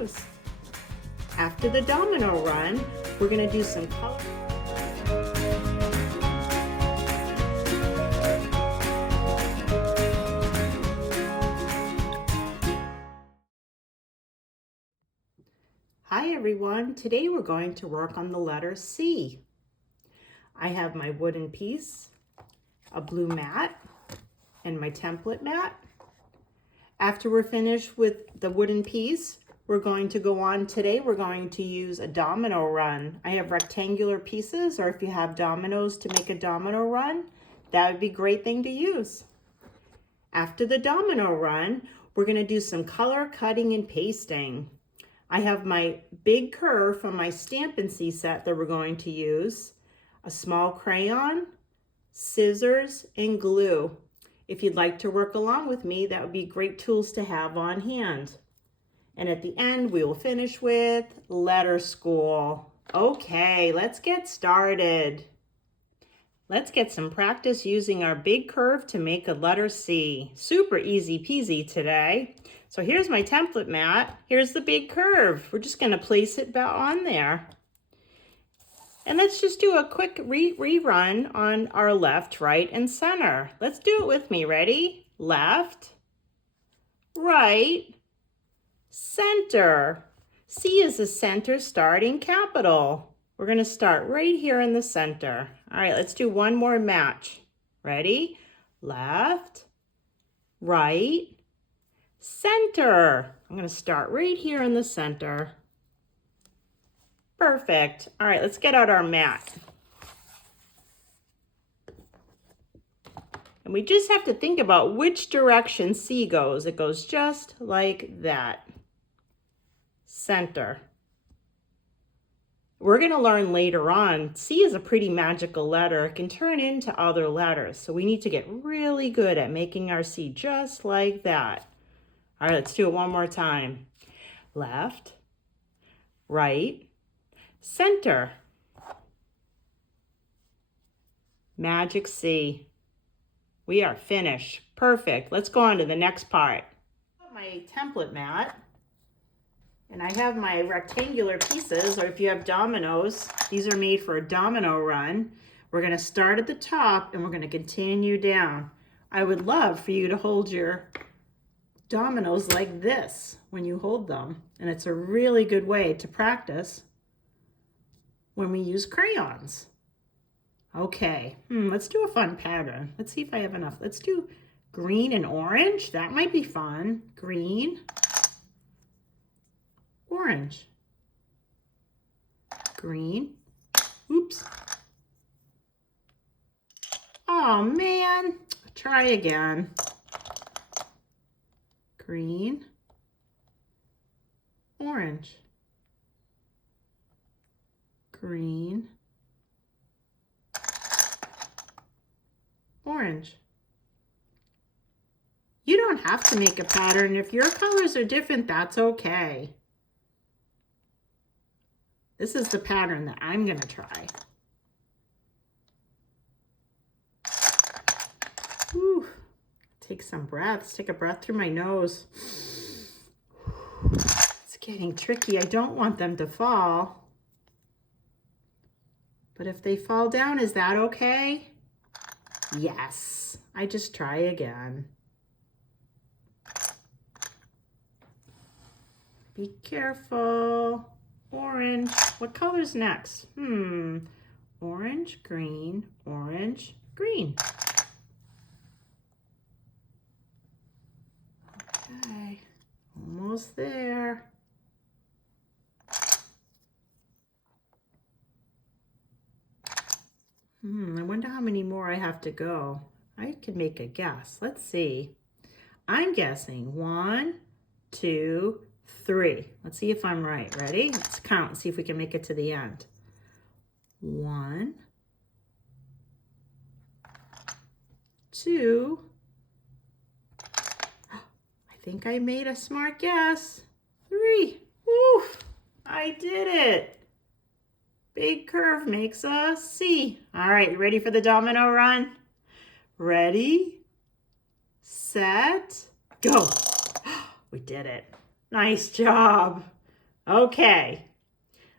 use. After the domino run, we're going to do some color. Hi everyone, today we're going to work on the letter C. I have my wooden piece, a blue mat, and my template mat. After we're finished with the wooden piece, we're going to go on today. We're going to use a domino run. I have rectangular pieces, or if you have dominoes to make a domino run, that would be a great thing to use. After the domino run, we're going to do some color cutting and pasting. I have my big curve from my Stampin' C set that we're going to use, a small crayon, scissors, and glue. If you'd like to work along with me, that would be great tools to have on hand. And at the end, we will finish with letter school. Okay, let's get started. Let's get some practice using our big curve to make a letter C. Super easy peasy today. So here's my template mat. Here's the big curve. We're just going to place it back on there. And let's just do a quick rerun on our left, right, and center. Let's do it with me. Ready? Left, right, center. C is the center starting capital. We're going to start right here in the center. All right, let's do one more match. Ready? Left, right, center. I'm going to start right here in the center. Perfect. All right, let's get out our mat. And we just have to think about which direction C goes. It goes just like that. Center. We're going to learn later on, C is a pretty magical letter. It can turn into other letters. So we need to get really good at making our C just like that. All right, let's do it one more time. Left, right, center. Magic C. We are finished. Perfect. Let's go on to the next part. My template mat. And I have my rectangular pieces, or if you have dominoes, these are made for a domino run. We're going to start at the top and we're going to continue down. I would love for you to hold your dominoes like this when you hold them. And it's a really good way to practice when we use crayons. Okay, let's do a fun pattern. Let's see if I have enough. Let's do green and orange. That might be fun. Green, orange, green, oops. Oh man, try again. Green, orange, green, orange. You don't have to make a pattern. If your colors are different, that's okay. This is the pattern that I'm going to try. Whew. Take some breaths. Take a breath through my nose. It's getting tricky. I don't want them to fall. But if they fall down, is that okay? Yes. I just try again. Be careful. Orange. What color's next? Orange, green, orange, green. Okay, almost there. I wonder how many more I have to go. I could make a guess. Let's see. I'm guessing 1, 2, 3. Let's see if I'm right. Ready? Let's count and see if we can make it to the end. 1, 2. I think I made a smart guess. 3. Woo! I did it. Big curve makes a C. All right, you ready for the domino run? Ready, set, go. We did it. Nice job. Okay,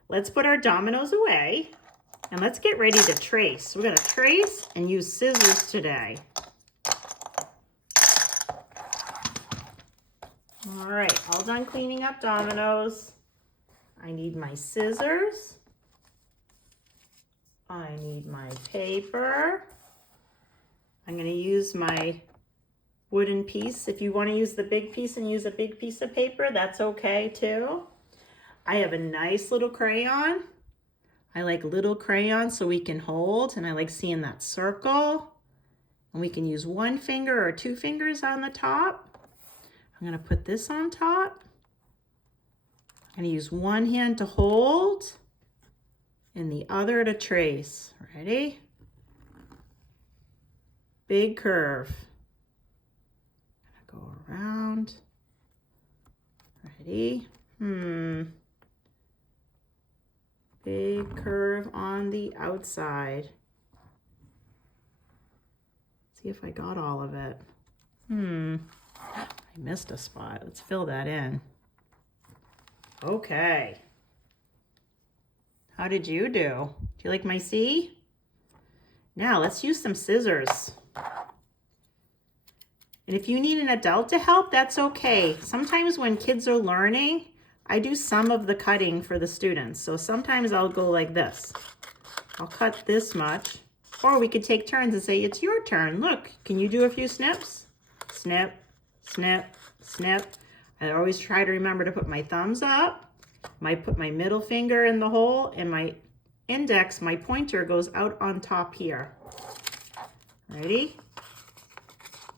let's put our dominoes away and let's get ready to trace. We're going to trace and use scissors today. All right, all done cleaning up dominoes. I need my scissors. I need my paper. I'm going to use my wooden piece. If you want to use the big piece and use a big piece of paper, that's okay too. I have a nice little crayon. I like little crayons so we can hold, and I like seeing that circle. And we can use one finger or two fingers on the top. I'm going to put this on top. I'm going to use one hand to hold and the other to trace. Ready? Big curve. Go around. Ready? Big curve on the outside. See if I got all of it. I missed a spot. Let's fill that in. Okay. How did you do? Do you like my C? Now let's use some scissors. And if you need an adult to help, that's okay. Sometimes when kids are learning, I do some of the cutting for the students. So sometimes I'll go like this. I'll cut this much. Or we could take turns and say, it's your turn. Look, can you do a few snips? Snip, snip, snip. I always try to remember to put my thumbs up. Put my middle finger in the hole, and my index, my pointer, goes out on top here. Ready?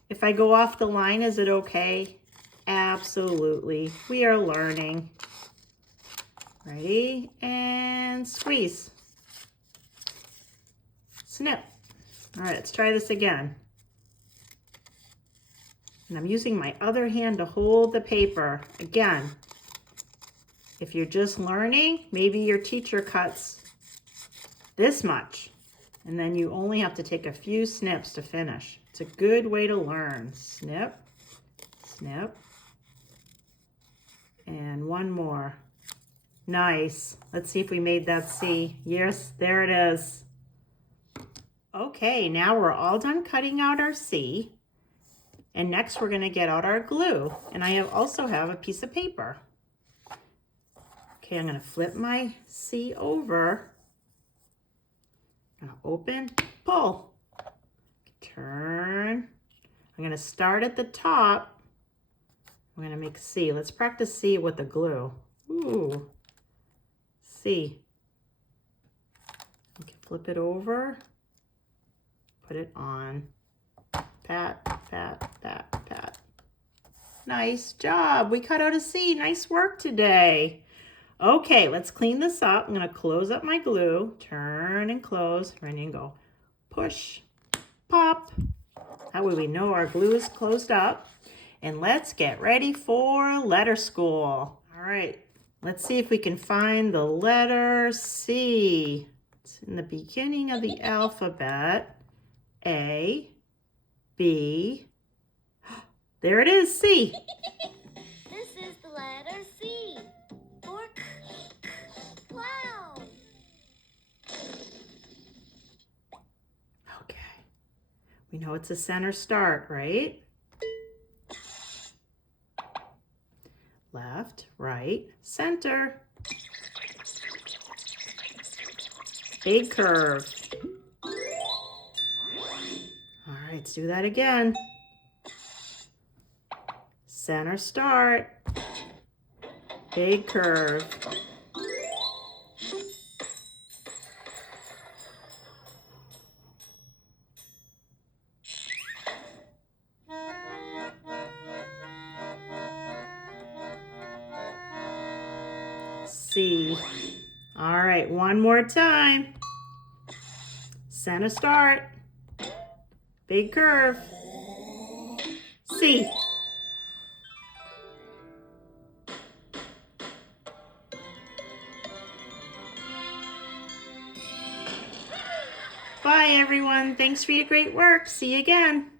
If I go off the line, is it okay? Absolutely. We are learning. Ready? And squeeze. Snip. All right, let's try this again. And I'm using my other hand to hold the paper. Again, if you're just learning, maybe your teacher cuts this much, and then you only have to take a few snips to finish. It's a good way to learn. Snip, snip, and one more. Nice. Let's see if we made that C. Yes, there it is. Okay, now we're all done cutting out our C. And next we're going to get out our glue. And I also have a piece of paper. Okay, I'm going to flip my C over. I'm going to open, pull, turn. I'm going to start at the top. I'm going to make C. Let's practice C with the glue. Ooh, C. You can flip it over, put it on. Pat, pat, pat, pat. Nice job. We cut out a C. Nice work today. Okay, let's clean this up. I'm going to close up my glue, turn and close, ready and go. Push, pop. That way we know our glue is closed up. And let's get ready for letter school. All right, let's see if we can find the letter C. It's in the beginning of the alphabet. A, B. There it is, C. This is the letter C. Fork. Wow. Okay. We know it's a center start, right? Left, right, center. Big curve. All right, let's do that again. Center start. Big curve. C. All right, one more time. Center start. Big curve. C. Bye, everyone. Thanks for your great work. See you again.